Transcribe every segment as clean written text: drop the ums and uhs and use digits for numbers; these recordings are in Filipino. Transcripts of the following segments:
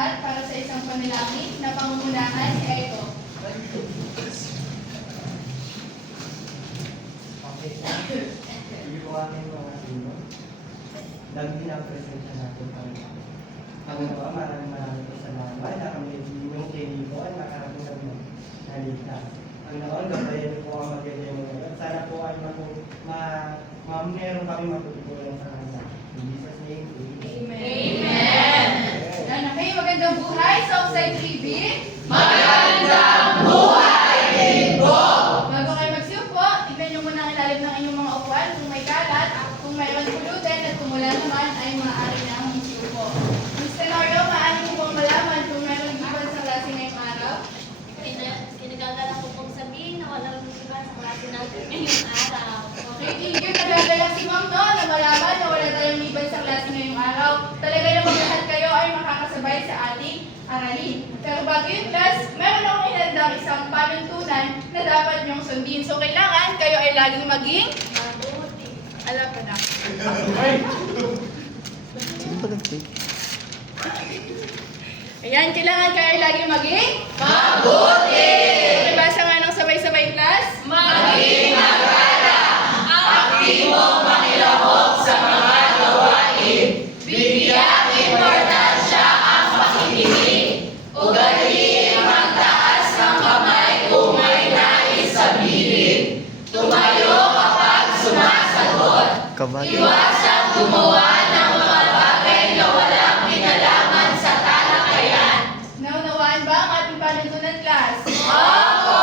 lahat para sa isang panalangin na pangungunahan ni Aito. Okay. Hindi po aking mga sino. Lagi na presensya natin Panginoon, maraming po salamat na kami yung kini po ay makarating kami ng naligtas. Panginoon, gabayan niyo po ang maganda mo ngayon. Sana po ay meron kami matututunan sa kanya. In Jesus' name, Amen. Amen. Yan, okay, magandang buhay sa Outside TV. Magandang buhay din po! Bago kayo magsiupo, tignan nyo muna ang ilalim ng inyong mga upuan kung may kalat, kung mayroon pulutin at kung wala naman ay maaari na ang magsiupo. Mr. Norio, maaari mo pong malaman kung mayroon giban sa klase ngayong araw? Kinagagala ko pong sabihin na walang iba sa klase natin ngayong araw. Okay, thank you. Nagagalak si Ma'am no, na malaman na wala tayong liban sa klase ngayong araw. Talaga namang lahat kayo ay makakasabay sa ating aralin. Pero bago yun, class, meron akong ihandang isang panuntunan na dapat niyong sundin. So, kailangan kayo ay laging maging mabuti. Alam ko na. Ayan, kailangan kayo ay laging maging Mabuti! Pakibasa nga ng sabay-sabay, class. Maging magala! Aktibo makilahok sa mga gawain. Bigyang importansya ang pakikinig. Ugaliin magtaas ng kamay kung may nais sabihin. Tumayo kapag sumasagot. Iwasang gumawa ng mga bagay na walang kinalaman sa talakayan. Naunawaan ba ang ating panuntunan, class? Opo!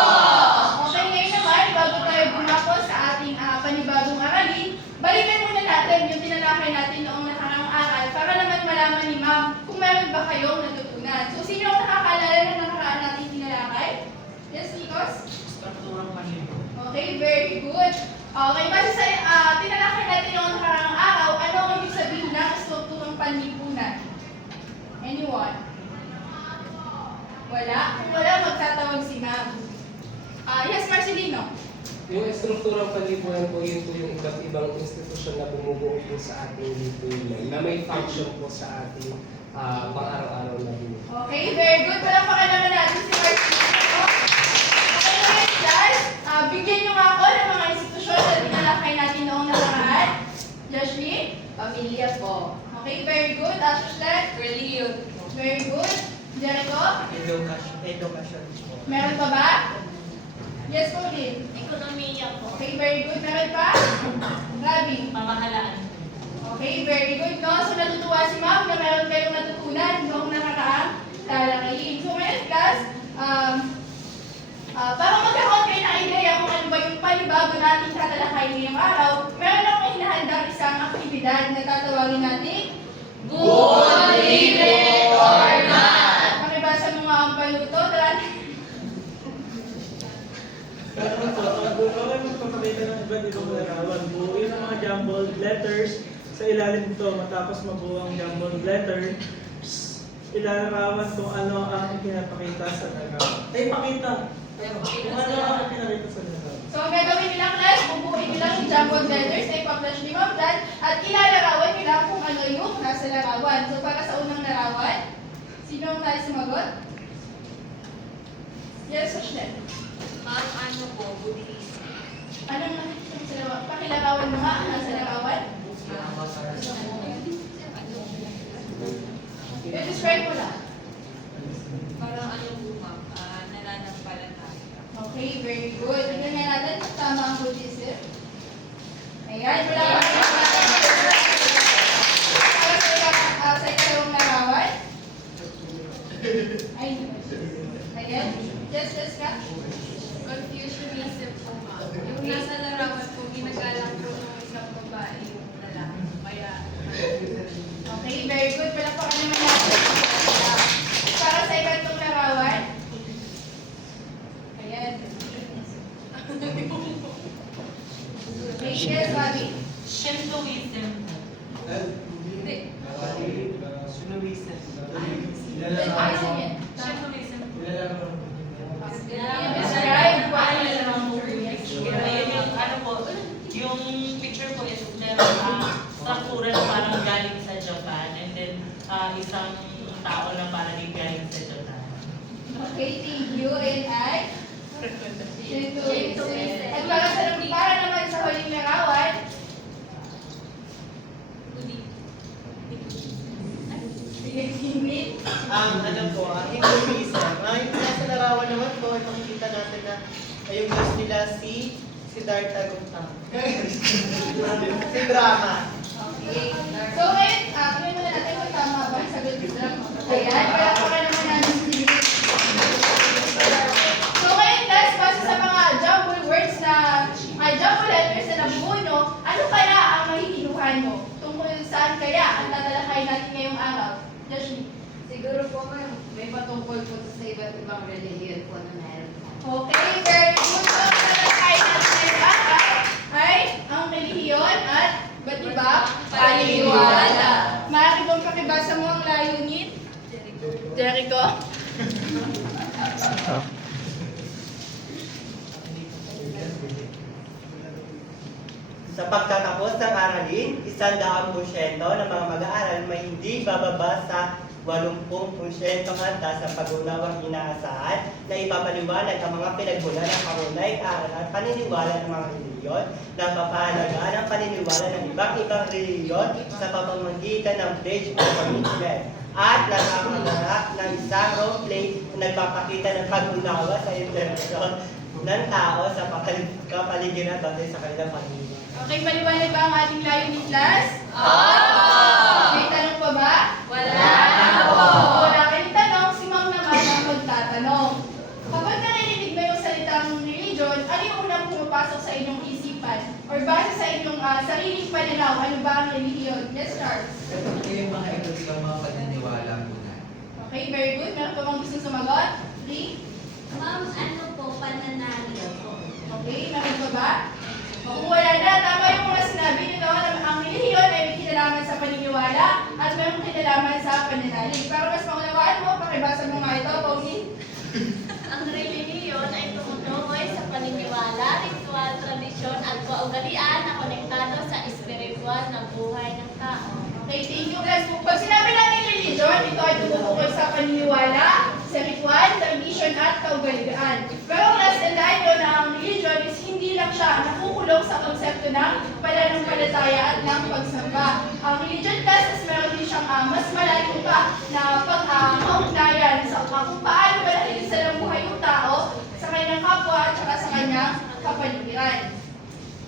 Okay, ngayon naman, bago tayo bumako sa ating panibagong aralin, balikan muna natin yung tinalakay natin noong nakaraang aral para naman malaman ni Ma'am kung meron ba kayong natutunan. So, sino ang nakakaalala ng nakaraan natin tinalakay? Yes, Nikos? Strukturang panlibo. Okay, very good. Okay, base sa tinalakay natin noong nakaraang araw, ano ang ibig sabihin ng strukturang panlipunan? Anyone? Wala? Kung wala, magtatawag si Ma'am. Yes, Marcelino. Yung estrukturang panlipunan po, yun po yung iba't ibang institusyon na bumubuo po sa ating lipunan na may function po sa ating pang-araw-araw na buhay. Okay, very good. Palakpakan naman natin si Marcelino. Okay naman, guys. Bigyan niyo nga ako ng mga institusyon na tinalakay natin noong nakaraan. Joshly? Pamilya po. Okay, very good. Ashushlet? Reliyon. Very good. Jericho? Edukasyon po. Meron pa ba? Yes, Pauline. Ekonomiya po. Okay, very good. Meron pa? Gabi? Pamahalaan. Okay, very good. No? So, natutuwa si Ma'am na meron kayong natutunan noong nakaraang talakayin. So, ngayon, class, para magkaroon kayo ng idea kung ano ba yung panibago natin tatalakayin ngayong araw, meron akong hinahandang isang aktibidad na tatawagin natin Good living or not? Pakibasa mo nga ang paluto. Bawal magpapakita ng iba't ibang larawan. Buuin ang mga jumbled letters sa ilalim nito. Matapos mabuo ang jumbled letter, ilalarawan kung ano ang ipinapakita sa larawan. Pakita! Kung ano ang ipinakita sa larawan. So, ang gagawin nila, class, bubuin nila yung jumbled letters na ipa-flash ni Ma'am Dan at ilalarawan nila kung ano yung nasa larawan. So, para sa unang larawan, sino ang tayo sumagot? Yes, Ashlet. Ma'am, ano po? Buddhist. Anong nakikita sa larawan? Pakilarawan mo nga ang nasa larawan. I-describe mo lang. Parang ano po, ma'am? Nananampalataya. Okay, very good. Tingnan nga natin kung tama ang Buddhism. Ayan, wala pa para sa ikalawang larawan. Ayan. Just ka. Confucianism po, ma'am. Yung nasa larawan po, ginagalang po ng isang babae yung lalaki. Kaya, Okay, very good. Wala pa naman natin. Para sa ikatong larawan. Ayan. Okay, yes, Bobby. Shintoism. Hindi. Sunuwisan. Ayusin yan. Shintoism. Describe kung ano yung larawan mo. Ayun yung ano po, yung picture po is meron struktura na parang galing sa Japan and then isang tao na parang Okay, thank you. And I? At para naman sa huling larawan, Ano po, Hinduism. Yung nasa larawan naman po, ay makikita natin na yung Diyos nila si Siddhartha Gautama. Si Brahma. okay. So ngayon, tingnan muna natin kung tama ba ang sagot nila. Ayan, palakpakan naman natin si So ngayon guys, base sa mga jumble words na, jumble letters na nabubuno, ano kaya ang mahihinuhan mo? Tungkol saan kaya ang tatalakay natin ngayong araw? Joshny. Siguro po may patungkol po sa iba't ibang relihiyon po na meron po. Okay, very good. So, ang tatalakay natin ngayong araw ay ang relihiyon at ba't iba? Paniniwala. Maaari bang pakibasa mo ang layunin? Jericho? Sa pagtatapos ng aralin, 100% ng mga mag-aaral may hindi bababa sa 80% handa sa pag-unawang inaasahan na ipapaliwanag ang mga pinagmula ng pangunahing aral at paniniwala ng mga relihiyon na papahalagaan ang paniniwala ng ibang relihiyon sa pamamagitan ng Pledge of Commitment at nagkakaganap ng isang roleplay na nagpapakita ng pag-unawa sa interaksyon ng tao sa kapaligiran batay sa kanilang paniniwala. Okay, maliwanag ba ang ating layunin, class? May tanong pa ba? Wala na po. Wala kayong tanong, si Ma'am naman ang magtatanong. Kapag narinig mo yung salitang religion, ano yung unang pumapasok sa inyong isipan? Or base sa inyong sariling pananaw, ano ba ang relihiyon? Yes, Charles. Ito po yung mga iba't ibang mga paniniwala po na. Okay, very good. Meron pa bang gusto sumagot? 3? Ma'am, ano po pananaliw po? Okay, meron pa ba? Kung wala na, tama yung mga sinabi nyo, ang relihiyon ay may kinalaman sa paniniwala at mayroong kinalaman sa pananalig. Para mas maunawaan mo, pakibasa mo nga ito, Pauline. Ang relihiyon ay tumutukoy sa paniniwala, ritual, tradisyon at kaugalian na konektado sa espiritual na buhay ng tao. Okay, thank you guys. Pag sinabi natin religion, ito ay tumutukoy sa paniniwala, sa ritual, tradition at kaugalian. Pero class, tandaan nyo na ang religion is hindi lang siya nakukulong sa konsepto ng pananampalataya at ng pagsamba. Ang religion class is meron din siyang mas malalim pa na pag-kaugnayan sa kung paano ba nakikisalambuhay yung tao sa kanyang kapwa at saka sa kanyang kapaligiran.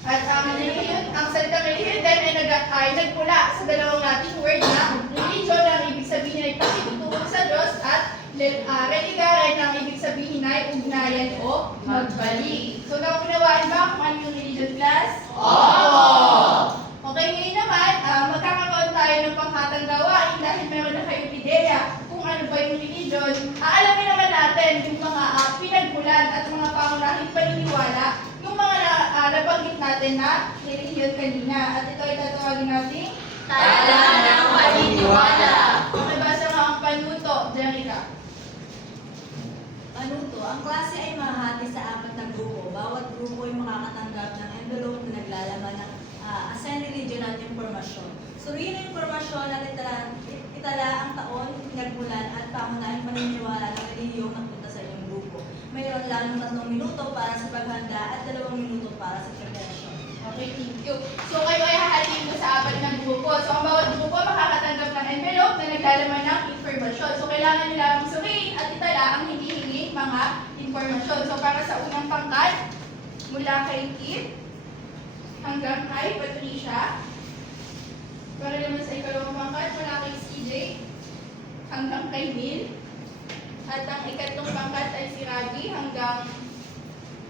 At ang salitang relihiyon din ay nagmula sa dalawang Latin word na religion na ang ibig sabihin ay pakitutuwa sa Diyos at religare na ang ibig sabihin ay ugnayan o magbalik. So naunawaan ba kung ano yung religion class? Okay, ngayon naman, magkakaroon tayo ng panghatang gawain dahil meron na kayong ideya kung ano ba yung religion. Aalamin naman natin yung mga pinagmulan at mga pangunahing paniniwala yung mga nabanggit natin na relihiyon kanina. At ito ay tatawagin natin Tala ng paniniwala. Makibasa nga ang panuto, Jerica. Panuto, ang klase ay mahati sa 4 na grupo. Bawat grupo ay makakatanggap ng envelope na naglalaman ng assigned religion at impormasyon. Suriin ang impormasyon at itala ang taon, pinagmulan at pangunahing paniniwala ng relihiyong nagpunta sa inyong grupo. Mayroon lamang 3 minuto para sa paghanda at 2 minuto para sa preparation. Okay, thank you. So kayo ay hahatiin mo sa 4 na grupo. So ang bawat grupo makakatanggap ng envelope na naglalaman ng informasyon. So kailangan nila ang suriin at itala ang hinihingi mga informasyon. So para sa unang pangkat, mula kay Kit hanggang kay Patricia. Para naman sa ikalawang pangkat, mula kay CJ hanggang kay Neil. At ang ikatlong pangkat ay si Ravi hanggang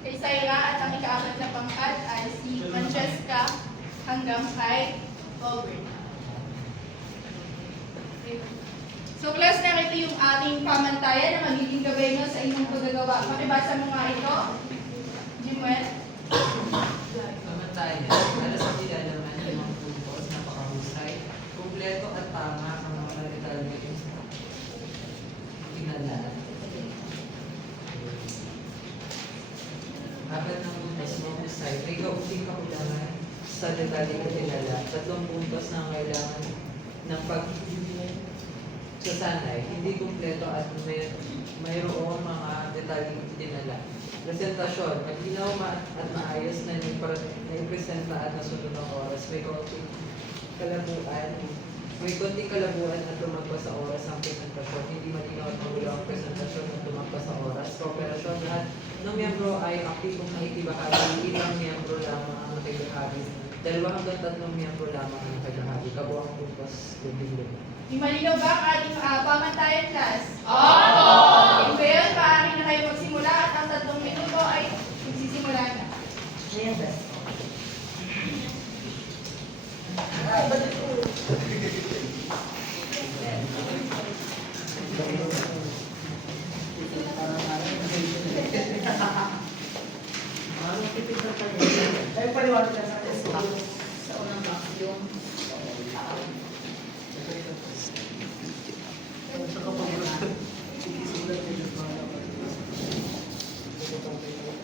kay Syra. At ang ika-4 na pangkat ay si Francesca hanggang kay Robert. So class, narito yung ating pamantayan na magiging gabay nyo sa inyong paggagawa. Pakibasa mo nga ito, Jimuel. Samantayan, alas sa nilalaman ng mga puntos, napakahusay, kumpleto at tama ang mga marital na tinala. 4 ng puntos mahusay, may kaunting kakulangan sa detalye na tinala. 3 puntos na kailangan ng pagsasanay, hindi kumpleto at may mayroong mga detalyeng dinala. Presentasyon, malinaw at maayos na naipresenta at nasunod ng oras. May konting kalabuan at tumagpas sa oras ang presentasyon. Hindi malinaw at magulo ang presentasyon at tumagpas sa oras. Kooperasyon, lahat ng miyembro ay aktibong nakikibahagi. Ilang miyembro lamang ang nakibahagi. 2 hanggang 3 miyembro lamang ang nakibahagi. Kabuang tumpos, 15. Di malinaw ba ang ating pamantayan, class? Oo! Kung gayon, maaari na kayo magsimula at ang 3 minuto ay magsisimula na. Ay, paliwanag ka sa atin. Sa unang box, yung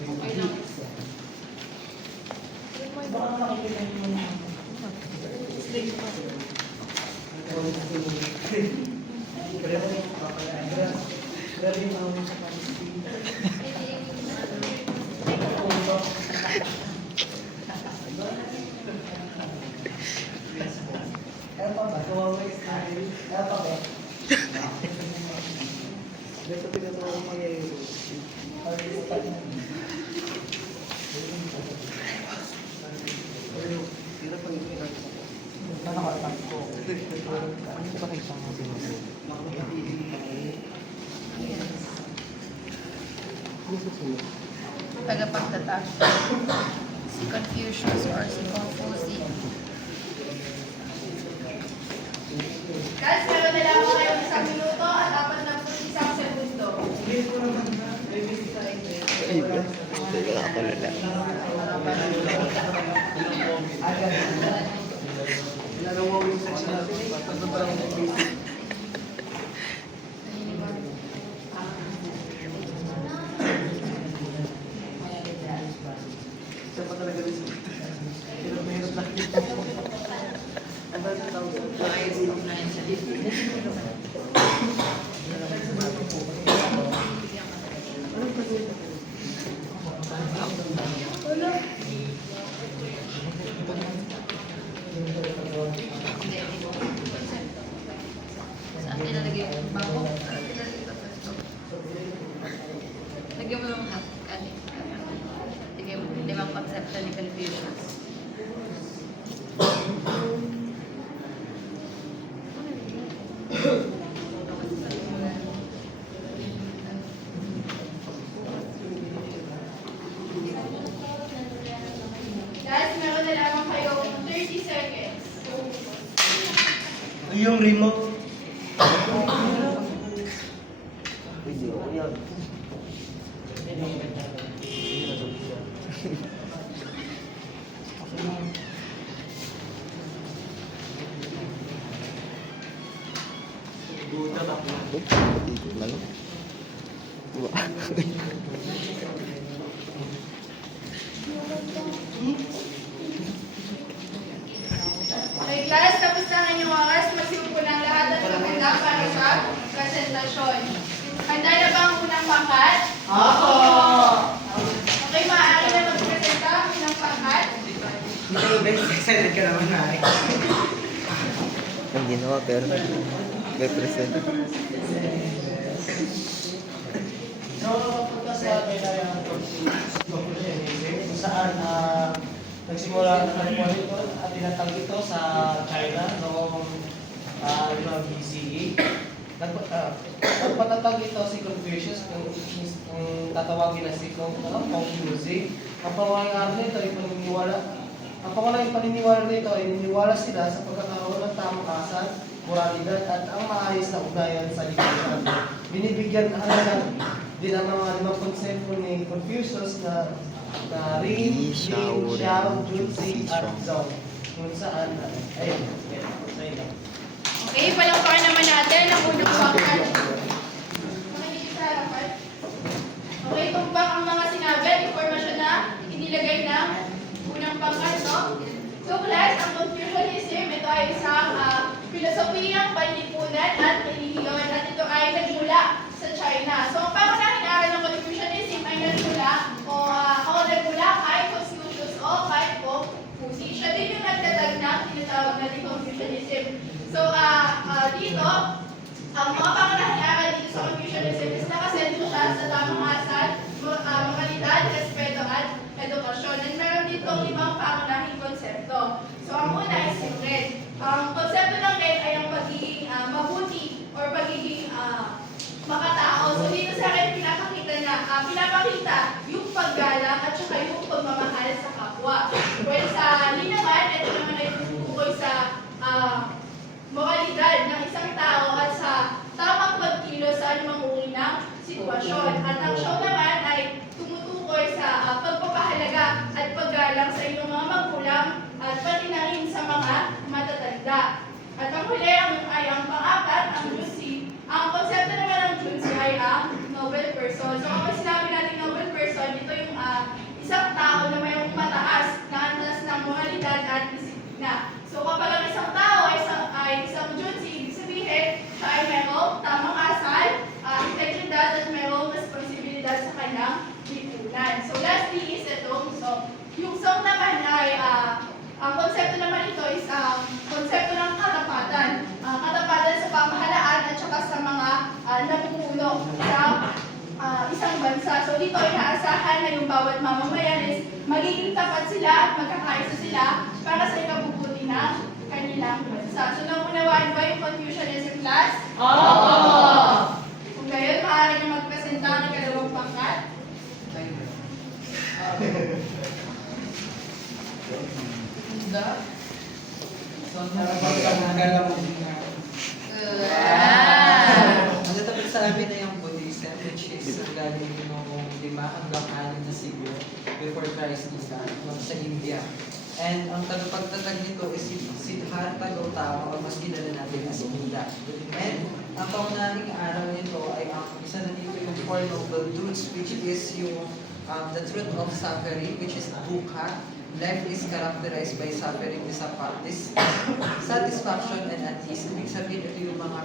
okay lang. Baka makikita niyo yung grabe yung mga sa kaya pa ba? Kawawa yung style. Kaya pa ba? Dito pinatawa mo yung Tagapagtatag. Si Confucius or si Confucius. Guys, meron na lang kayo 1 minuto at 41 segundo. Saan nilalagay yung bako? Lagyan mo ng half. Lagyan mo 5 konsepto ni Confucius. Guys, meron na lamang kayo 30 seconds. yung remote. Okay, class, tapos na ang inyong oras. Magsimula ng lahat at maganda para sa presentasyon. Handa na ba ang unang pangkat? Ako! Okay, maaari na magpresenta ang unang pangkat. Excited ka naman na eh. Ang ginawa pero represent. So, punta sa atin ay ang conclusionism kung saan nagsimula ang California at tinatag ito sa China noong 5 BCE. Nagpatatag ito si Confucius kung tatawagin na si Confucius. Ang pangalan nito ay paniniwala. Ang pangalan ng paniniwala nito ay niniwala sila sa pagkakaroon ng tamang asal, moralidad at ang maayos na ugnayan sa lipunan. Binibigyan din ang mga 5 konsepto ni Confucius na Rin, Xiao, Junzi, at Zhou. Kung saan, ayun, Okay, palangpakan naman natin ang unang pangkat. Makinig sa harapan. Okay, tumbang ang mga sinabi at informasyon na inilagay ng unang pangkat, no? So, class, ang Confucianism, ito ay isang filosofiyang panlipunan at relihiyon at ito ay nagmula sa China. So, ang So, dito, ang mga pangunahing aral dito sa Confucianism is nakasentro siya sa tamang asal, moralidad, respeto at edukasyon. And meron ditong 5 pangunahing konsepto. So, ang una is yung red. Ang konsepto ng red ay ang pagiging mabuti or pagiging makatao. So, dito sa red, pinapakita yung paggalang at saka yung pagmamahal sa kapwa. Well, sa linawan, ito naman ay tutukoy sa moralidad ng isang tao at sa tamang pagkilos sa anumang uri ng sitwasyon. At ang show naman ay tumutukoy sa pagpapahalaga at paggalang sa inyong mga magulang at pati na rin sa mga matatanda. At ang huli ay ang pang-apat, ang Junzi. Ang konsepto naman ng Junzi ay ang noble person. So kapag sinabi natin noble person, ito yung isang tao na mayroong mataas na antas ng moralidad at disiplina. So kapag ang isang tao ay isang Junzi, ibig sabihin, siya ay mayroong tamang asal, integridad at mayroong responsibilidad sa kanyang lipunan. So lastly is itong song. Yung song naman ay, ang konsepto naman ito is konsepto ng katapatan. Katapatan sa pamahalaan at saka sa mga namumuno sa isang bansa. So dito ay inaasahan na yung bawat mamamayan is magiging tapat sila at magkakaisa sila para sa ikabubuti ng kanilang bansa. So naunawaan ba yung Confucianism class? Oo! Kung gayon, maaari nyo magpresenta ng ikalawang pangkat. Ang natapos sa amin na yung Buddhism, which is galing noong 5 hanggang 6 na siglo before Christ sa India. And ang tagapagtatag nito is si Siddhartha Gautama o mas kilala natin as Buddha. And ang kaunahing aral nito ay ang isa na dito yung Four Noble Truths, which is yung the truth of suffering, which is dukkha. Life is characterized by suffering, dissatisfaction, and unease. Ibig sabihin, ito yung mga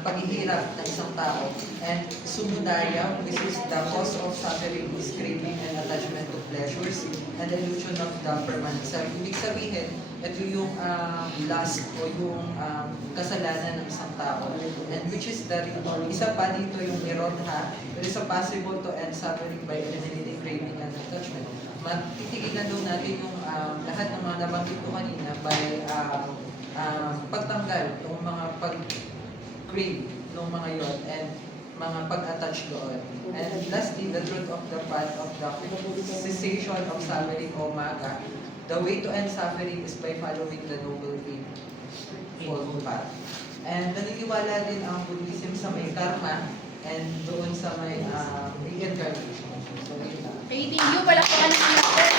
paghihirap ng isang tao. And sumudaya, which is the cause of suffering, is craving and attachment to pleasures, and the illusion of the permanent self. Ibig sabihin, ito yung lust o yung kasalanan ng isang tao. And which is the isa pa dito yung nirodha. It is possible to end suffering by eliminating craving and attachment. Matitigilan daw natin yung lahat ng mga nabanggit ko kanina by pagtanggal ng mga pag-crave ng mga yon and mga pag-attach doon. And lastly, the truth of the path of the cessation of suffering o maga. The way to end suffering is by following the Noble Eightfold Path. And naniniwala din ang Buddhism sa may karma and doon sa may reincarnation. So, yun lang. Okay, thank you. Palakpakan naman natin.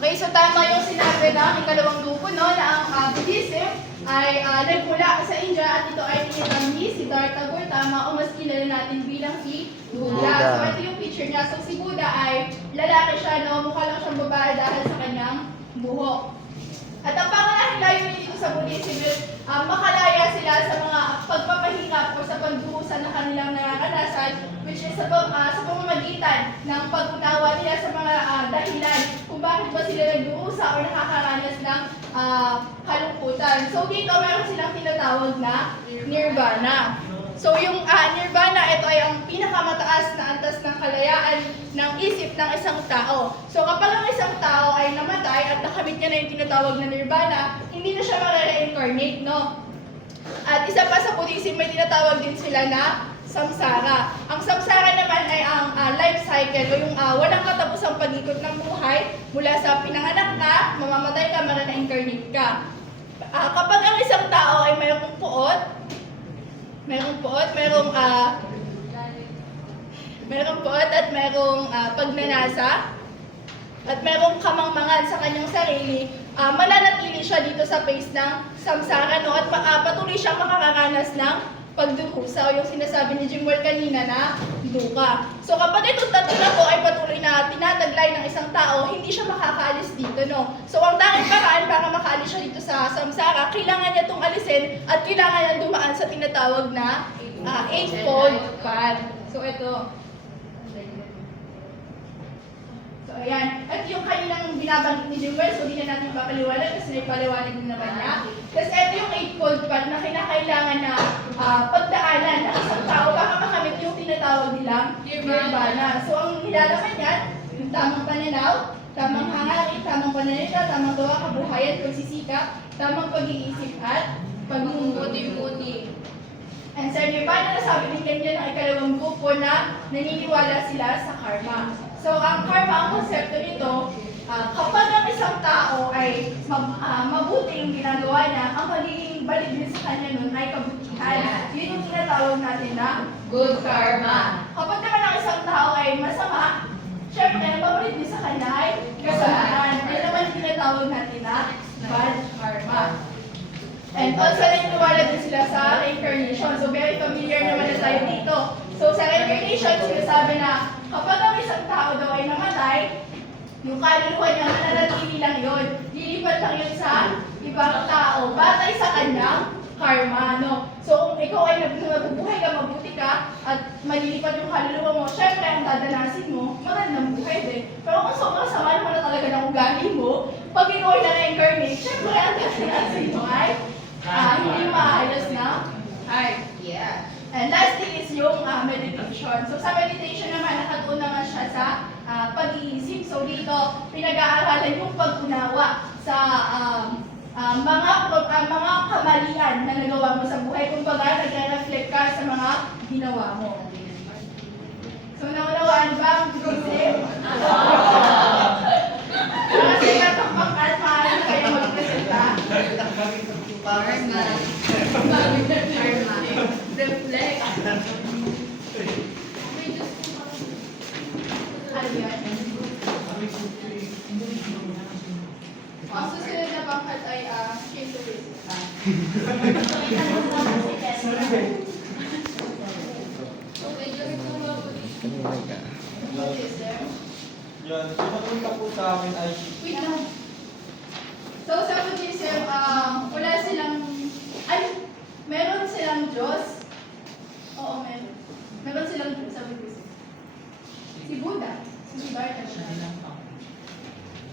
Okay, so tama yung sinabi ng ikalawang grupo, no, na ang Buddhism ay nagmula sa India at ito ay initam ni Siddhartha Gautama o mas kilala natin bilang si Buddha. So ito yung picture niya. So si Buddha ay lalaki siya, no, mukha lang siyang babae dahil sa kanyang buhok. At ang pangunahing layunin dito sa Buddhism is makalaya sila sa mga pagpapahirap o sa pagdurusa na kanilang nararanasan, which is sa pamamagitan ng pag-unawa nila sa mga dahilan kung bakit ba sila nagdurusa o nakakaranas ng kalungkutan. So dito meron silang tinatawag na nirvana. So yung nirvana, ito ay ang pinakamataas na antas ng kalayaan ng isip ng isang tao. So kapag ang isang tao ay namatay at nakamit niya na yung tinatawag na nirvana, hindi na siya mare-reincarnate, no? At isa pa sa Buddhism, may tinatawag din sila na samsara. Ang samsara naman ay ang life cycle o yung walang katapusang pag-ikot ng buhay mula sa pinanganak ka, mamamatay ka, mare-reincarnate ka. Kapag ang isang tao ay mayroong puot, merong puot at merong pagnanasa at merong kamangmangan sa kanyang sarili, mananatili siya dito sa phase ng samsara, no? At patuloy siyang makakaranas ng pagdurusa o yung sinasabi ni Jimwell kanina na dukkha. So kapag itong tatlo na po ay patuloy na tinataglay ng isang tao, hindi siya makakaalis dito, no? So ang tanging paraan para makaalis siya dito sa samsara, kailangan niya itong alisin at kailangan niya dumaan sa tinatawag na Eightfold Path. So ito Ayan. At yung kanilang binabanggit ni Jewel, so hindi na natin papaliwanag kasi naipaliwanag din naman niya. Tapos ito yung 8-fold path na kinakailangan na pagdaanan ng isang tao baka makamit yung tinatawag nilang nirvana. So ang nilalaman yan, yung tamang pananaw, tamang hangarin, tamang pananalita, tamang gawa, kabuhayan, pagsisikap, tamang pag-iisip at pagmumuni. And sa nirvana, nasabi din kanina ng ikalawang grupo na naniniwala sila sa karma. So ang karma, ang konsepto nito, kapag ang isang tao ay mabuting ginagawa niya, ang magiging balik din sa kanya nun ay kabutihan. Yun yung tinatawag natin na good karma. Kapag naman ang isang tao ay masama, syempre, ang babalik din sa kanya ay kasalanan. Yan naman yung tinatawag natin na bad karma. And also, naniniwala din sila sa reincarnation. So, very familiar naman na tayo dito. So, sa reincarnation, sinasabi na kapag ang isang tao daw ay namatay, yung kaluluwa niya, mananatili lang yun. Lilipat lang yun sa ibang tao, batay sa kanyang karma, no? So, kung ikaw ay nabubuhay ka, mabuti ka, at malilipat yung kaluluwa mo, syempre, ang dadanasin mo, magandang buhay din. Pero kung sobrang sama naman na talaga ng ugali mo, pag ikaw ay na-reincarnate, syempre, ang dadanasin mo ay hindi maayos na heart. Yeah. And last thing is yung meditation. So sa meditation naman, nakatuon naman siya sa pag-iisip. So dito, pinag-aaralan yung pag-unawa sa mga kamalian na nagawa mo sa buhay. Kung baga, nag-reflect ka sa mga ginawa mo. So naunawaan ba ang isip? Kasi katapang at maaari kayo magpresenta. Karma. Reflect. Ano yan? Ang susunod na pangkat ay change the basic. Kanina ka. Yun, so napunta po sa amin ay Wait lang. So sa Buddhism, wala silang, meron silang Diyos. Oo, meron. Meron silang Diyos sa Buddhism. Si Buddha. Si Siddhartha siya.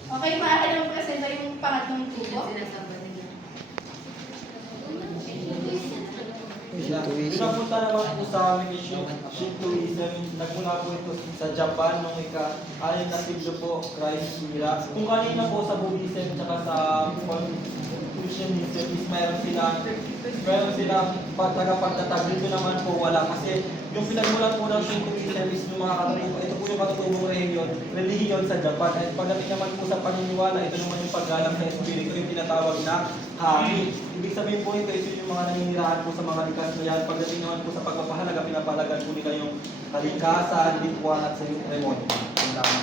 Okay, maaari lang presenta yung pangatlong grupo. Pinapunta naman po sa amin is yung Shintoism. Nagmula po ito sa Japan noong ika-6 na siglo po, Christ era. Kung kanina po sa Buddhism at sa Confucianism is meron silang tagapagtatag. Dito naman po wala kasi yung pinagmulan po ng Shintoism is yung mga katutubo. Ito po yung katutubong relihiyon sa Japan. At pagdating naman po sa paniniwala, ito naman yung paggalang sa espiritu, yung tinatawag na Kami. Ibig sabihin po ito yung mga naninirahan po sa mga likas na yan. Pagdating naman po sa pagpapahalaga, pinapalagan po nila yung kalikasan, likuan at sa yung remote. Ang tama.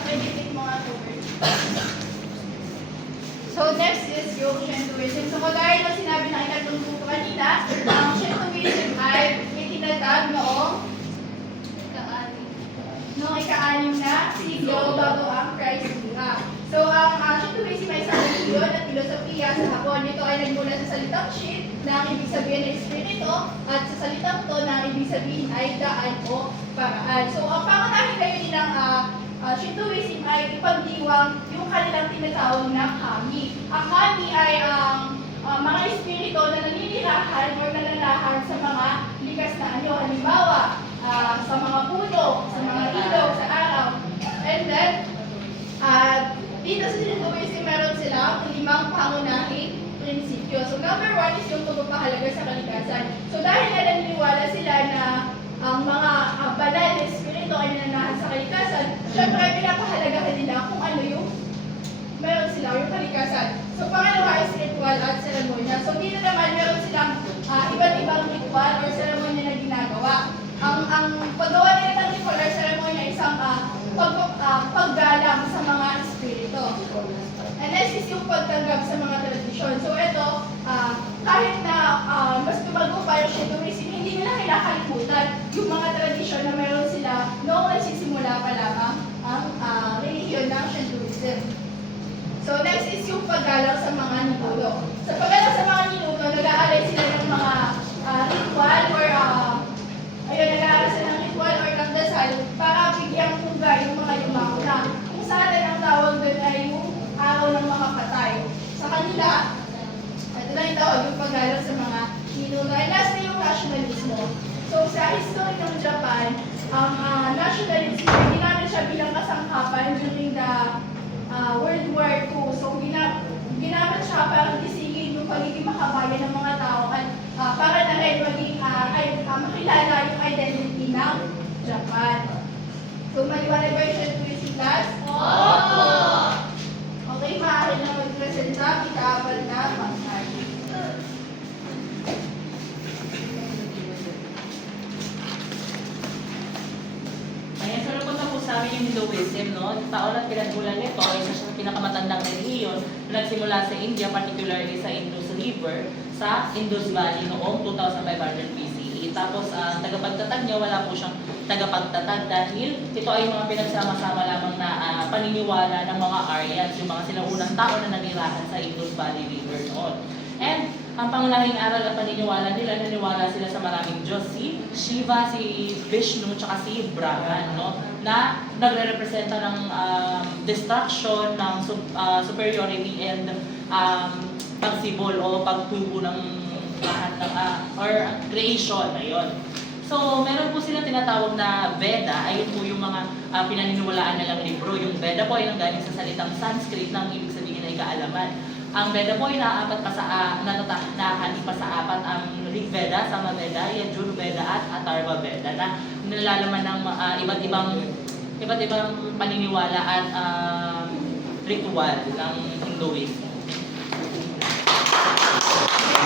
Pakikinig mga tubig. So next is yung Shintoism. So kagaya ng sinabi ng ikatlong grupo kanina, ang Shintoism ay itinatag noong ika-6 na siglo bago ang Christ era. So ang Shintoism ay isang relihiyon at filosofiya sa Hapon. Ito ay nagmula sa salitang Shin na ang ibig sabihin ay espiritu at sa salitang To na ang ibig sabihin ay daan o paraan. So ang pangunahin kayo din ng Shintoism ay ipagdiwang yung kanilang tinatawag na kami. Ang kami ay mga espiritu na naninirahan o nananahan sa mga likas na anyo. Halimbawa, sa mga puno, sa mga ilog, sa araw. And then, dito sa Shintoism, meron silang 5 pangunahing prinsipyo. So number 1 is yung pagpapahalaga sa kalikasan. So dahil naniniwala sila na ang mga banal na espiritu ay nananahan sa kalikasan, syempre pinapahalagahan nila kung ano yung meron sila, yung kalikasan. So pangalawa is ritual at seremonya. So dito naman meron silang iba't ibang ritual or seremonya na ginagawa. Ang paggawa nila ng ritual or seremonya ay isang paggalang sa mga espiritu. And next is yung pagtanggap sa mga tradisyon. So ito, kahit na mas tumago pa yung Shintoism, hindi nila kinakalimutan yung mga tradisyon na meron sila noong nagsisimula pa lamang ang relihiyon ng Shintoism. So next is yung paggalang sa mga ninuno. Sa paggalang sa mga ninuno, nag-aalay sila ng mga ritual or nag-aalay sila ng ritual or ng nila, ito na yung tawag yung paggalang sa mga ninuno. And last na yung nationalismo. So sa history ng Japan, ang nationalism, ginamit siya bilang kasangkapan during the World War II. So ginamit siya para gisingin yung pagiging makabayan ng mga tao at para na rin maging makilala yung identity ng Japan. So maliwanag ba yung tuwing class? Opo! Okay, maaari na magpresenta, ika-abal na pangkay. Ayan, so napunta po sa amin yung Hinduism, no? Taon at pinagbulan nito, isa siya sa pinakamatandang relihiyon na nagsimula sa India, particularly sa Indus River, sa Indus Valley noong 2500 BCE. Tapos, tagapagtatag niya, wala po siyang tagapagtatag dahil ito ay mga pinagsama-sama lamang na paniniwala ng mga Aryans, yung mga sinaunang tao na nanirahan sa Indus Valley River noon. And ang pangunahing aral at paniniwala nila, naniwala sila sa maraming Diyos, si Shiva, si Vishnu, tsaka si Brahman, no? Na nagre-representa ng destruction, ng superiority and pagsibol o pagtubo ng lahat ng or creation, ayun. So, meron po silang tinatawag na Veda, ayun po yung mga pinaniniwalaan nilang libro. Yung Veda po ay nanggaling sa salitang Sanskrit ng ibig sabihin ay kaalaman. Ang Veda po ay naahati pa sa apat, ang Rig Veda, Sama Veda, Yajur Veda at Atharva Veda na nilalaman ng iba't ibang paniniwala at ritual ng Hinduism.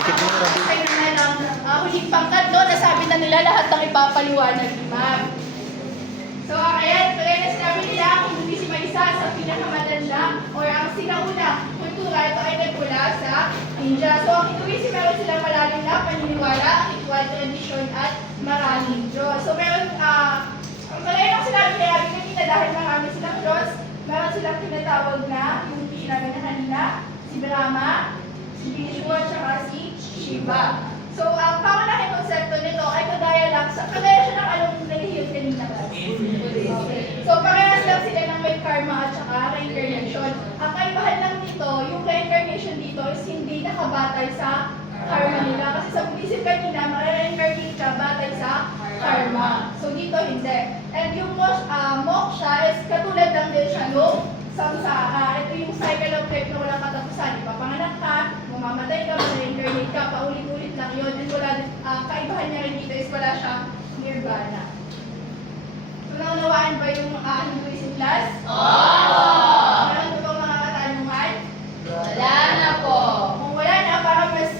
Kaya naman ang huling pangkat, no, nasabi na nila lahat ng ipapaliwanag ni Ma'am. So, ayan, kaya na sinabi nila ang Hinduism ay isa sa pinakamatanda or ang sinaunang kultura, ito ay nagmula sa India. So, ang Hinduism, meron silang malalim na paniniwala, ritual, tradisyon, at maraming Diyos. So, meron, ang kaya ng sinabi nila, kanina dahil marami silang Diyos, meron silang tinatawag na, yung sinabi na kanina, si Brahma, si Vishnu, at saka si Shiva. So, ang pangunahing konsepto nito ay kagaya siya ng anong relihiyon kanina ba? Okay. So, parehas lang sila ng may karma at saka reincarnation. Ang kaibahan lang dito, yung reincarnation dito is hindi nakabatay sa karma nila. Kasi sa Buddhism kanina, mare-reincarnate ka batay sa karma. So, dito hindi. And yung moksha is katulad lang din siya nung samsara. Ito yung cycle of life na walang katapusan. Ipapanganak ka, mamamatay ka, ma-reincarnate ka, paulit-ulit lang yun. And wala, kaibahan niya rin dito is wala siyang nirvana. So, naunawaan ba yung Hinduism class? Oo! Meron po bang mga katanungan? Wala na po. Kung wala na, para mas,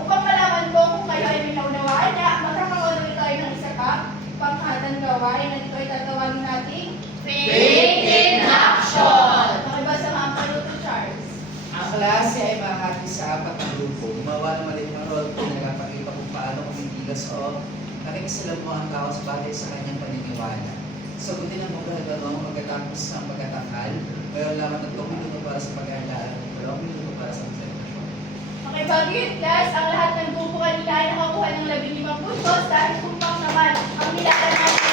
upang malaman po kung kayo ay may naunawaan niya, magkakaroon ulit tayo ng isa pa, panghatang gawain na dito ay tatawagin natin Faith in Action! Pakibasa nga ang Paluto Charles. Ang klase ay mahati sa apat na grupo. Gumawa ng maliit na role play na napakita kung paano kumikilos o nakikisalam mo ang tao sa bagay sa kanyang paniniwala. Sagutin ang mga tanong pagkatapos ng pagkatakal. Mayroon lamang 3 minuto para sa pag-aandaan at 2 minuto para sa presentasyon. Okay, bago yun, guys, ang lahat ng grupo kanina ay nakakuha ng 15 puntos dahil kumpang naman ang nilalan natin.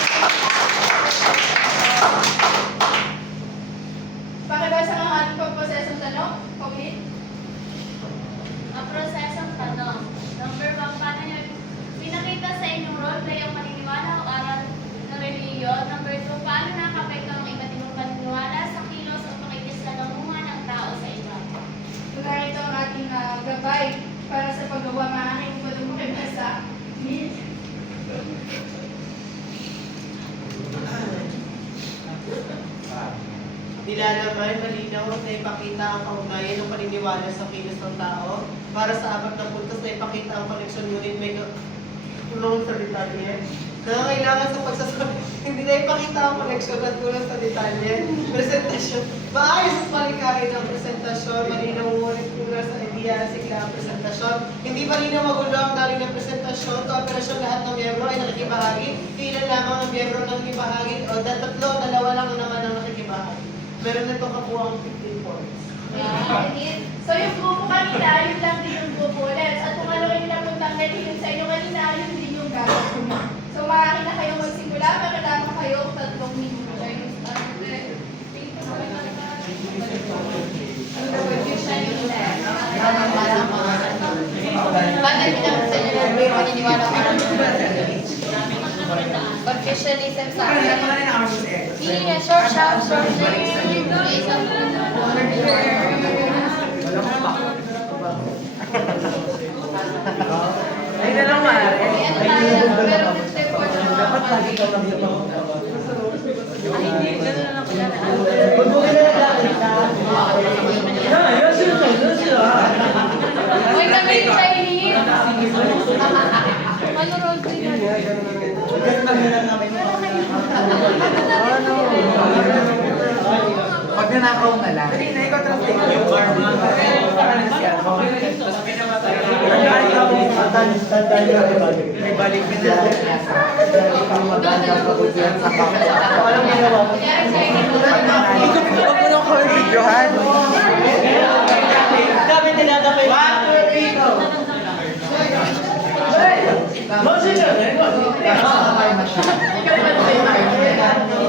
Pakibasa ng ating pagprosesong tanong. Paulit. Ang prosesong tanong. Number 1, paano nyo pinakita sa inyong roleplay ang paniniwala o aral ng reliyon? Number 2, paano nakapekto ang iba't ibang paniniwala sa kilos o pakikisalamuha ng tao sa iba? So, ito ang ating gabay para sa paggawa. Maaaring po ito makibasa. Nilalaman, malinaw na ipakita ang kaugnayan ng paniniwala sa kilos ng tao. Para sa apat na puntos na ipakita ang koneksyon, ngunit may kulong sa detalye. Nangangailangan sa pagsasabi, hindi na ipakita ang koneksyon at kulang sa detalye. Presentasyon. Maayos at malikain ang presentasyon. Malinaw ngunit kulang sa ideya sigla ang presentasyon. Hindi malinaw magulo ang dali ng presentasyon. Kooperasyon lahat ng miyembro ay nakikibahagi. Ilan lamang ang miyembro ng nakikibahagi o dalawa lang naman ang nakikibahagi. Meron na itong kapuang 15 points. So yung grupo kanina, yun lang din yung grupo ulit. At kung ano yung napuntang relihiyon sa inyo kanina, yun din yung gagawin mo. So maaari na kayong magsimula, magkatama kayo 3 minuto. Ano Confucianism sa akin. Yeah, short. Ay na lang, Mare. Dapat lagi ka lang yung Ay, hindi. Ganun na lang ko yan. Huwag mo kinalagay ka. Yan sila. Uy, kami yung Chinese. Ano roll ko yun? Pag nanakaw na lang. Yung karma. May balik na ang maganda pag-uwian sa kapwa. Walang ginawa mo. Huwag mo nang kawin videohan. Kami tinatapay. 1, 2, 3, go!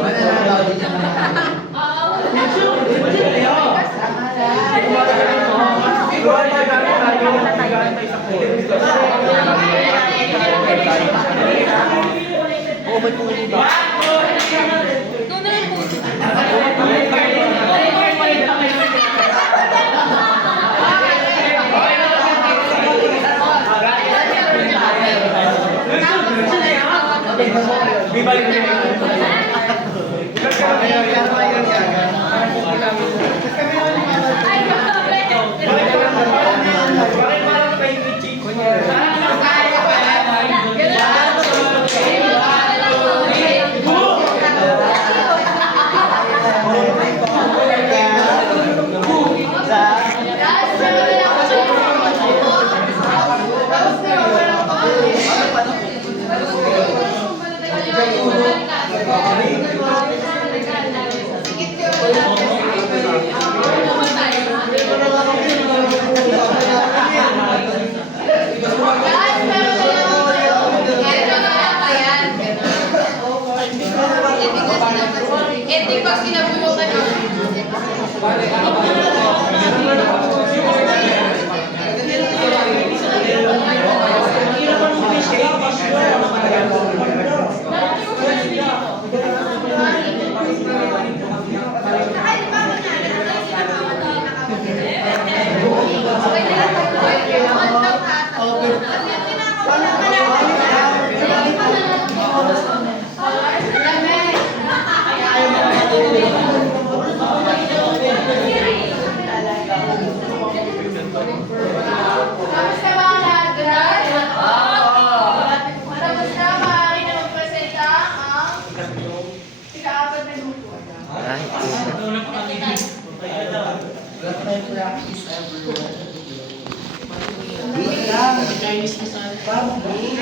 Mananakaw din naman. Oo, may puli ba? Doon na lang po. Bibalik na yun. Hindi pa sinabulukan ako. Tapos na ba ang lahat, Brad? Tapos na, maaari na magpresenta ang ika-apat na grupo. Ay,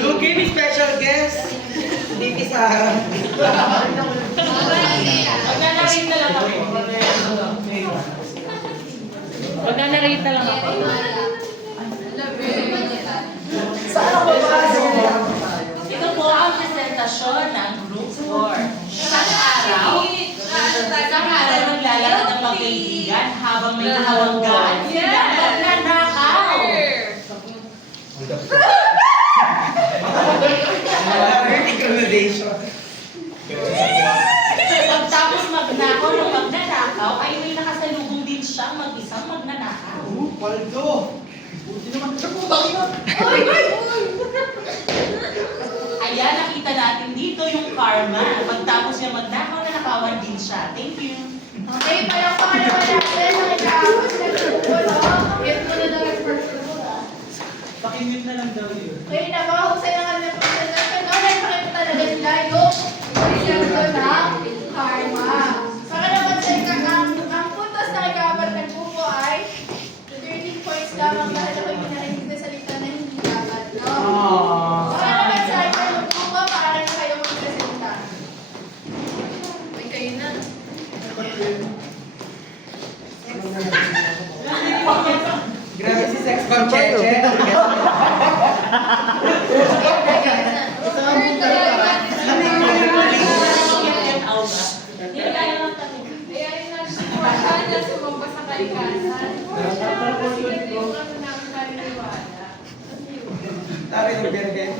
Luki, may special guest. Hindi Sara. Magnanarate na lang ako. Magnanarate na lang ako. Saan ako ba? Ito po ang presentasyon ng Group 4. Isang araw naglalakad ng magkaibigan habang may nakawanggaan. Sila magnanakaw. Pagtapos magnakaw ng magnanakaw, ay may nakasalubong din siyang mag-isang magnanakaw. Paldo. Ayan, nakita natin dito yung karma. Pagtapos niya magnakaw, nanakawan din siya. Thank you. Okay, palakpakan naman natin ang ika-apat na grupo, no? Ito na daw yung first grupo, no? Pakimute na lang daw yun. Okay, napakahusay na kami ng presentation, no? Nagpakita talaga nila yung presentation ng karma. Para naman sa ang puntos ng ika-apat na grupo ay 13 points lamang dahil ako'y pinarinig na salita na hindi dapat, no? Para naman sa ika ng grupo, para na kayo magpresenta. Uy, kayo na. Grabe si Sex Bomb Cheche. Ayayin natin si Porta na sumamba sa kalikasan. Kasi ganito yung ano namin paniniwala. Sabi ng Bergen.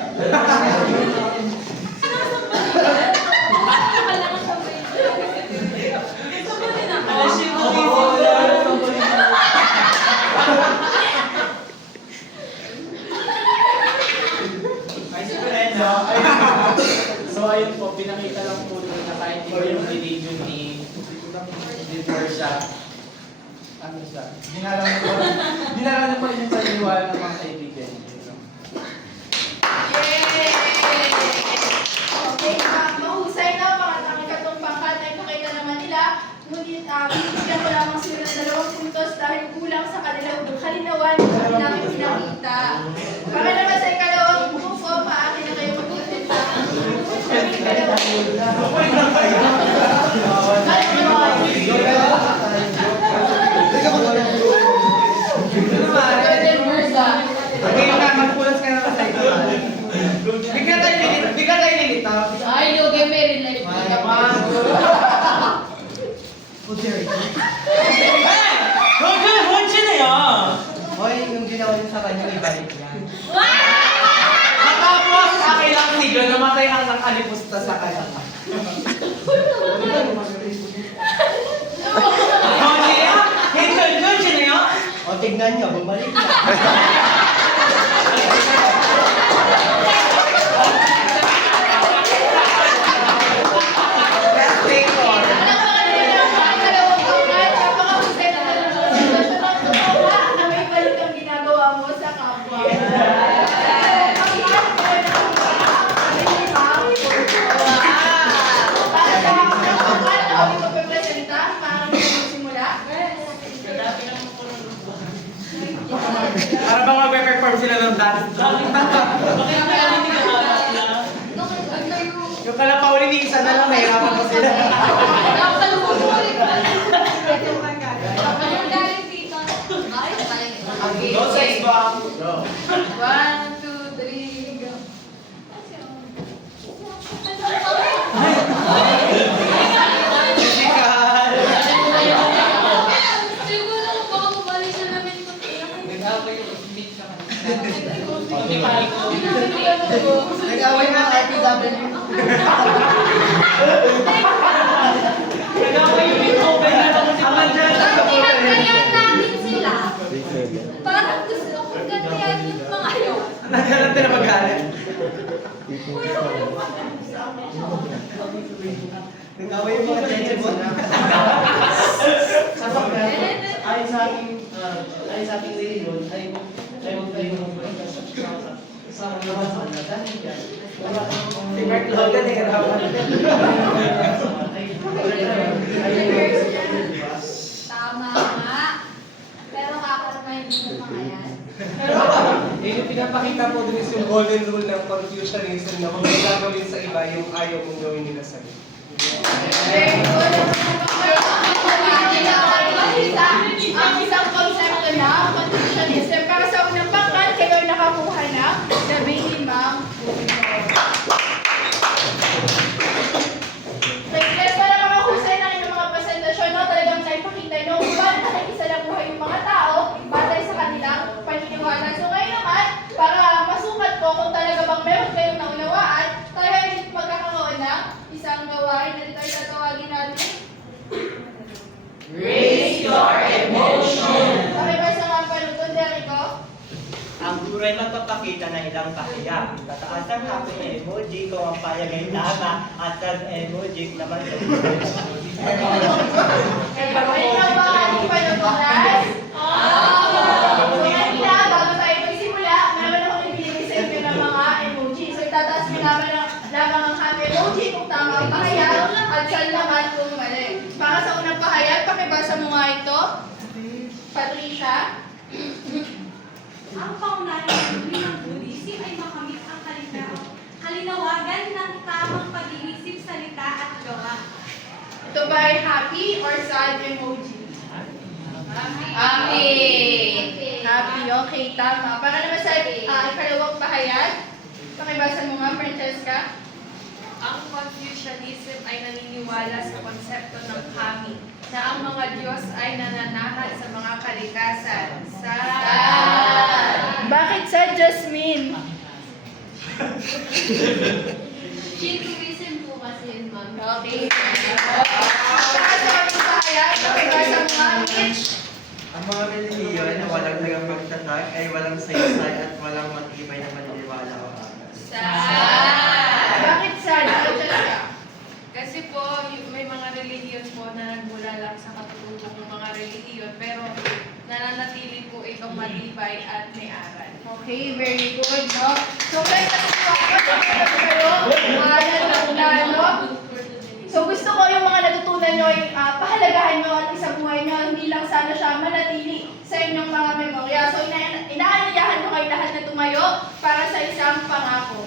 ano siya, dinaraw na po rin yung paniniwala ng mga kaibigan. Okay, mahusay na, pangatang ikatong pangkat ay pakita naman nila. Ngunit bibigyan ko lamang sila ng 2 puntos dahil kulang sa kanilang kalinawan sa kanilang pinakita. Para naman sa ikalawang grupo, maaari na kayo mag-ulit sa Bigyan tayo nilitaw. Ay, Yogi, meron life. Honche na yan! Hoy, yung ginawa niyo sa kanya, ibalik niya. Matapos, akin lang si John, namatay ang nakalipusta sa kanya. Honche na yan? Honche na yan? O, tignan niyo, bumalik na. Para bang mag-perform sila ng dance? Yung kalapaw ni isa na lang, nahirapan ko sila. Go sa isbang. Go. 1, 2, 3, go. Siguro baka mabalik siya namin ito. Nag-away na RPW. Pinagkayaan natin sila. Parang gusto kong gantihan yung mga yun. Naghanap na magalit. Nag-away yung mga Jejebon. Ayon sa ating religion, ay huwag tayo sa labasan na dahil yan. Si Mark Logan, nahirapan. Tama nga. Pero kakarmahin din ng mga yan. Yung pinapakita mo din is yung golden rule ng Confucianism na kung may gagawin sa iba, yung ayaw mong gawin nila sa iyo. Very good. Ang isang konsepto na Confucianism. Para sa unang pangkat, kayo ay nakakuha na. Sabihin, ma'am. Yes, para makahusay ng inyong mga presentasyon, no, talagang naipakita nyo kung paano nakikisalamuhay yung mga tao batay sa kanilang paniniwala. So ngayon naman, para masukat ko kung talaga bang meron kayong naunawaan, tayo ay magkakaroon ng isang gawain na dito ay tatawagin natin. Raise your emotion! Pakibasa nga pa nito, Derico. Ang guro ay magpapakita ng ilang pahayag. Tataas ang happy emoji kung ang payag ay tama at ang emoji naman ay May nawakan pa nito, guys. So kanina, bago tayo magsimula, meron akong ibigay sa inyo ng mga emoji. So itataas mo lamang ang happy emoji kung tama ang pahayag at saan naman kung mali. Para sa unang pahayag, pakibasa mo nga ito. Patricia. Ang pangunahing ng Buddhism ay makamit ang kalinawagan ng tamang pag-iisip, salita at gawa. Ito ba ay happy or sad emoji? Happy. Happy, okay, tama. Para naman sa ikalawang pahayag, pakibasa mo nga, Francesca. Ang Confucianism ay naniniwala sa konsepto ng kami, na ang mga Diyos ay nananahan sa mga kalikasan. Bakit sad, Jasmine? Shintoism po kasi yun, ma'am. Okay. Para sa kaming pahayag, pakibasa mo nga, Mitch. ang mga relihiyon na walang tagapagtatag ay walang saysay at walang matibay na paniniwala o agas. Bakit sad, Francesca? Kasi po, may mga relihiyon po na nagmula lang sa katutubong ng mga relihiyon, pero nananatili po itong matibay at may aral. Okay, very good, no? So, guys, so gusto ko yung mga natutunan nyo ay pahalagahan nyo at isabuhay nyo, hindi lang sana siya manatili sa inyong mga memorya. So, inaanyayahan ko kayo lahat na tumayo para sa isang pangako.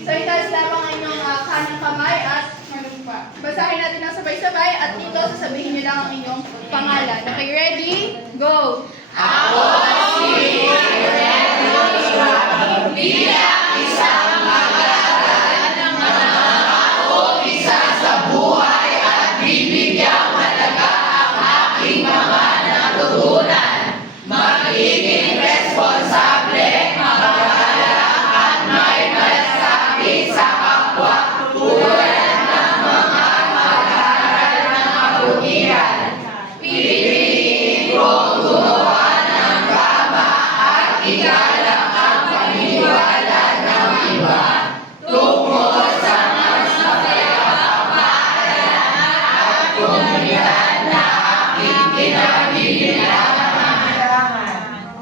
So, itaas lamang ang inyong kanang kamay at manumpa. Basahin natin ang sabay-sabay at dito sasabihin nyo lang ang inyong pangalan. Okay, ready? Go! Ako si bilang isang mag-aaral ng ako isa sa buhay at bibigyang halaga ang aking mga natutunan. Magiging responsable, magalang at may malasakit sa kapwa tulad ng mga mag-aaral ng kabutihan. Pipiliin kong gumawa ng tama at igalang ang paniniwala ng iba tungkol sa mas mapayapang at komunidad na aking kinabibilangan.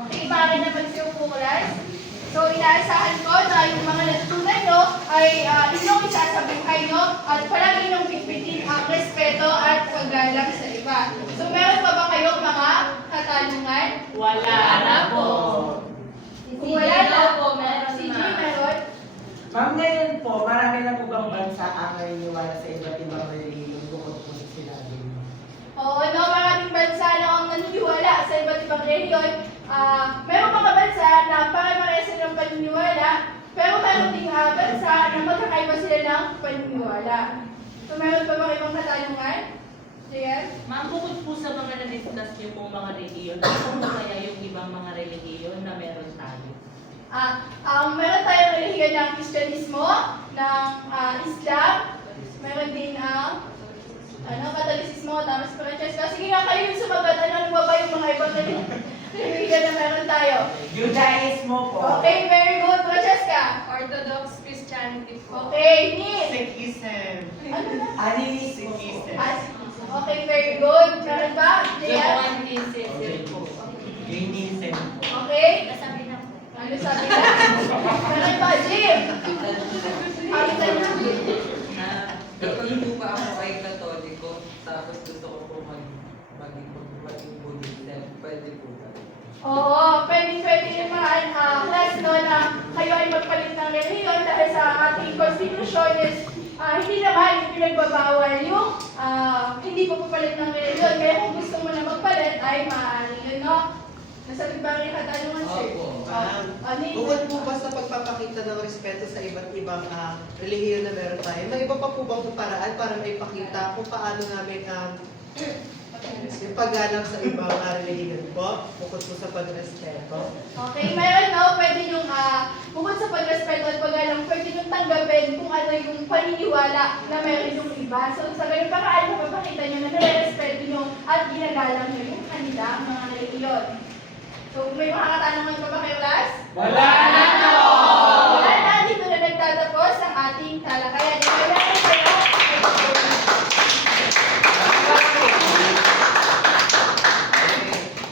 Okay, pare naman si Ukulas. So, inaasahan ko na yung mga natutunan nyo ay inyong isasabuhay nyo at palagi inyong bitbitin ang respeto at paggalang sa iba. So, meron pa ba kayong mga katanungan? Wala na po. Kung wala na po, meron. Si G, meron? Ma'am, ngayon po, marami na po bang bansa ang naniniwala sa iba't ibang relihiyon bukod po sa sinabi niyo? Oo, no, maraming bansa na ang naniniwala sa iba't ibang relihiyon. Meron mga bansa na pare-parehas sila ng paniniwala, pero meron ding bansa na magkakaiba sila ng paniniwala. So, meron pa ba ibang katanungan? Yes? Ma'am, bukod po sa mga na-discuss niyo pong mga relihiyon, ano po kaya yung ibang mga relihiyon na meron tayo? Meron tayong relihiyon ng Kristyanismo, ng Islam, meron din ang Katolisismo, tapos Francesco. Sige nga kayo yung sumagot, ano ba yung mga ibang relihiyon na meron tayo? Judaismo po. Okay, very good, Francesca. Orthodox Christianity po. Okay, Nick. Sikhism. Ano na? Animismo. Okay, very good. Meron ba? Jaya? Jainism. Okay. Ano sabi na? Meron ba, Jim? Ano tayo na? Kapag po ba ako ay Katoliko, tapos gusto ko po maging Buddhism, pwede po ba? Oo, pwede yung mga class no, na kayo ay magpalit ng relihiyon dahil sa ating constitution is hindi naman pinagbabawal yung hindi po papalit ng relihiyon. Kaya kung gusto mo na magpalit ay maaari yun, no? Nasabi ba rin katanungan, sir? Bukod po ba sa pagpapakita ng respeto sa iba't ibang relihiyon na meron tayo, may iba pa po bang paraan para maipakita kung paano namin yung paggalang sa ibang relihiyon po, bukod po sa pagrespeto? Okay, meron no, pwede yung bukod sa pagrespeto at paggalang, pwede yung tanggapin kung ano yung paniniwala na meron yung iba. So sa ganun paraan, mapapakita nyo na nare-respeto nyo at ginagalang nyo yung kanilang mga relihiyon. So may mga katanungan pa ba kayo, class? Wala na po! Wala na, dito na nagtatapos ang ating talakayan.